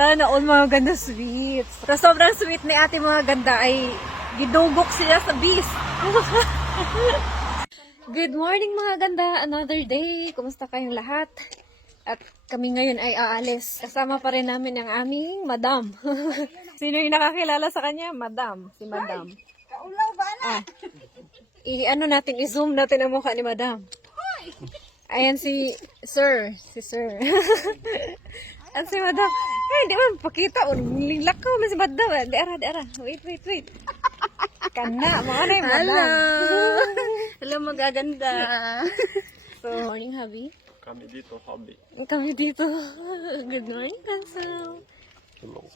Sana all mga ganda sweets. So, sobrang sweet ni ate mga ganda ay gidugok siya sa bis. Good morning mga ganda. Another day. Kumusta kayong lahat? At kami ngayon ay aalis. Kasama pa rin namin ang aming madam. Sino yung nakakilala sa kanya? Madam. Si madam. Kaulaw ba na? I-ano natin, i-zoom natin ang mukha ni madam. Ayan si sir. Si sir. At si madam. Ay, di man pakita. Lilakaw na si madam. Di ara. Wait. Kana, mga na yung madam. Hello! Hello, magaganda. So, morning, hubby. Kami dito, hobby. Kami dito. Good morning, Hansel. Hello.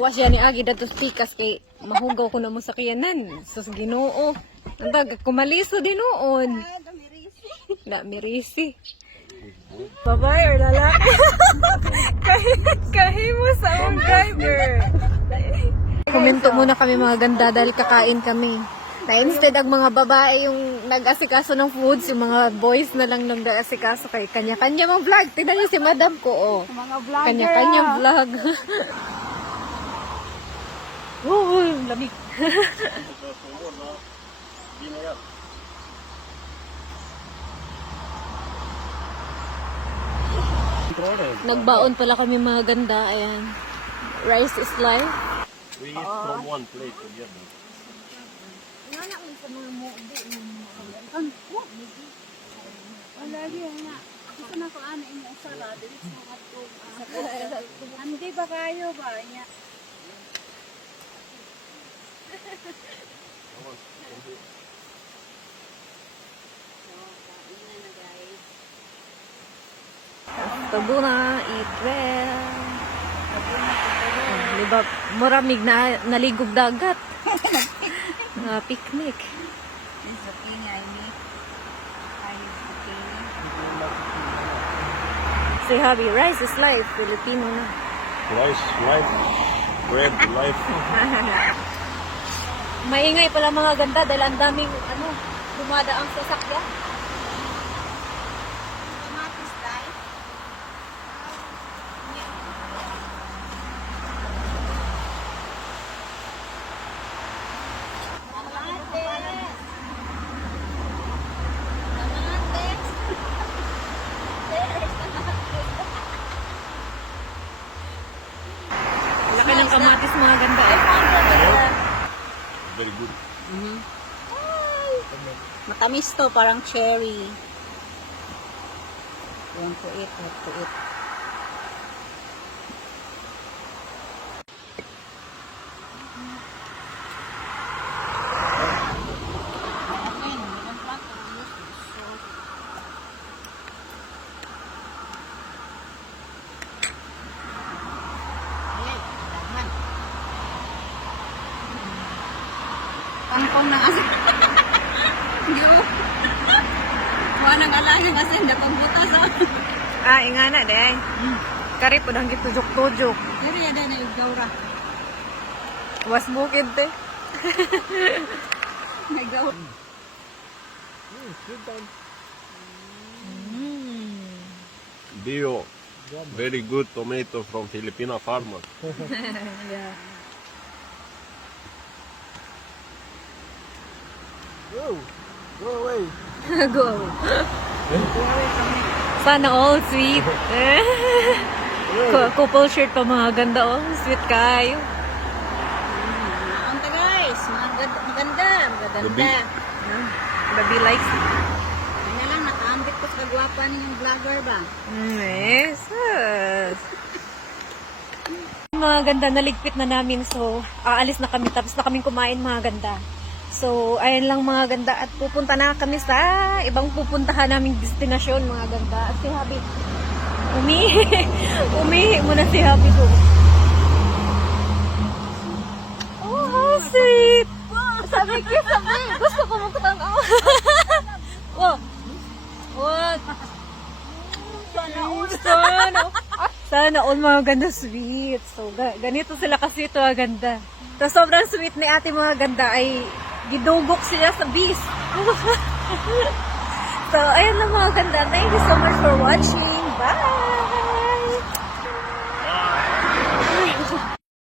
Was yan ni Agi dato tikas kay mahugaw ko na mo sa kiyanan. Sus Ginoo. Antag kumaliso din noon. Na mirisi. Babae or lalaki? Kahimo sa akong driver. Komento muna kami mga ganda dahil kakain kami. Na instead ang mga babae yung nag-asikaso ng foods, yung mga boys na lang nag-asikaso kay kanya-kanya mga vlog. Tignan niyo si madam ko, oh. Mga vlogger. Kanya-kanyang vlog. Lamig. Nagbaon pala kami mga ganda. Ayan. Rice is life. We eat from one plate together. Lagi nga. Gusto na ko ano yung salad. Hindi ba kayo ba? Tago na, eat well. Diba, maramig na naligog dagat. Picnic. It's okay nga, ini. Say, hubby, rice is life. Filipino na. Rice, life. Bread, life. Maingay pala mga ganda dahil ang daming dumadaang sasakyan. Tomatis life. Laki ng kamatis mga ganda. Very good. Matamis to, parang cherry. Want to eat. Pangpong ng asin. Hindi mo. Kuha ng alay ng asin. Dapang butas. Inga na, day. Kari po nang gitujuk-tujuk. Pero yada na yung gawra. Was bukid, te. May gawra. Bio. Very good tomato from Filipino farmer. Yeah. Go away. Go. Sana all sweet. Couple shirt pa mga ganda, oh. Sweet kayo. Naunta guys. Maganda. Gabi. Baby likes it. Ano lang, nakaambit ko sa kagwapa niyong vlogger ba? Yes. Mga ganda, naligpit na namin. So, aalis na kami. Tapos na kaming kumain mga ganda. So, ayan lang mga ganda. At pupunta na kami sa ibang pupuntahan naming destinasyon mga ganda. At si Habi, umihi muna si Habi ko. Oh, how sweet! Sabi, gusto ko magkutang ako. Oh, what? Sana all mga ganda sweet. So, ganito sila kasi ito mga ganda. So, sobrang sweet ni ate mga ganda ay gidugok siya sa bis. So, ayan lang mga ganda. Thank you so much for watching.